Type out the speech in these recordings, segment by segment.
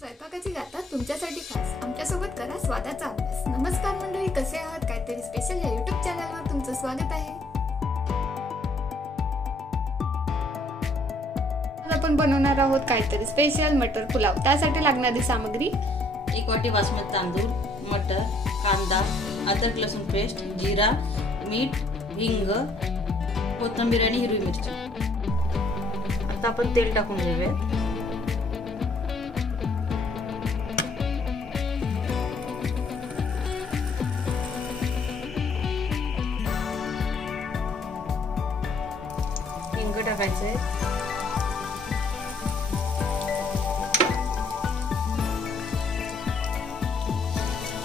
स्वयंपाकाची गाथा तुमच्यासाठी खास आमच्यासोबत करा स्वादाचा अभ्यास। नमस्कार मंडळी, कसे आहात? काहीतरी स्पेशल या YouTube चॅनलवर तुमचं स्वागत आहे। आज आपण बनवणार आहोत काहीतरी स्पेशल मटर पुलाव। त्यासाठी लागणारी सामग्री: 1 वाटी बासमती तांदूळ, मटर, कांदा, अद्रक लसूण पेस्ट, जीरा, मीठ, हिंग, कोथिंबीर आणि हिरवी मिरची। आता आपण तेल टाकून घेऊया। हिंग टाकायचे,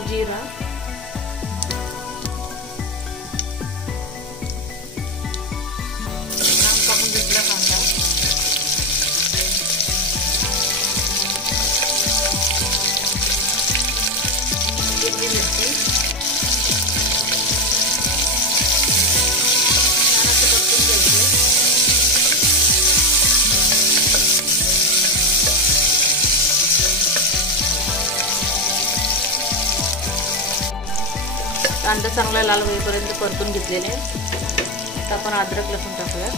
जीरा, कापून घेतलेला कांदा, हिरवी मिरची, कांदा चांगला लाल होईपर्यंत परतून घेतलेले। आता आपण अद्रक लसूण टाकूया।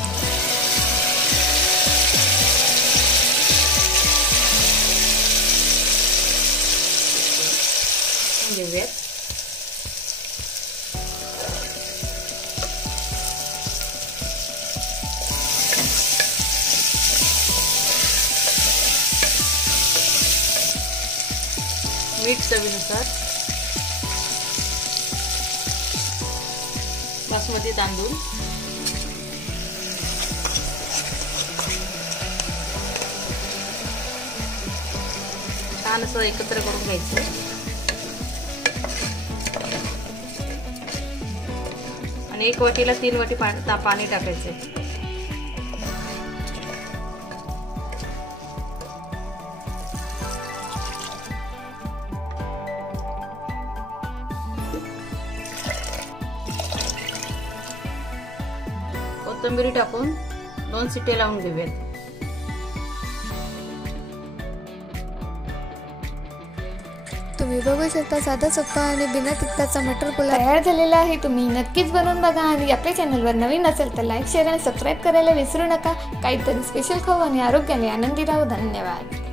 घेऊयात। मीठ चवीनुसार, बासमती तांदूळ, छान असं एकत्र करून घ्यायचं आणि 1 वाटीला 3 वाटी पाणी टाकायचं। कोथिंबीर टाकून 2 शिट्ट्या लावून घेऊयात। तुम्ही बघू शकता साधा सोपा आणि बिना तिखटाचा मटर पुलाव तयार झालेला आहे। तुम्ही नक्कीच बनवून बघा आणि आपल्या चॅनलवर नवीन असेल तर लाईक, शेअर आणि सबस्क्राईब करायला विसरू नका। काहीतरी स्पेशल खाऊ आणि आरोग्याने आनंदी राहू। धन्यवाद।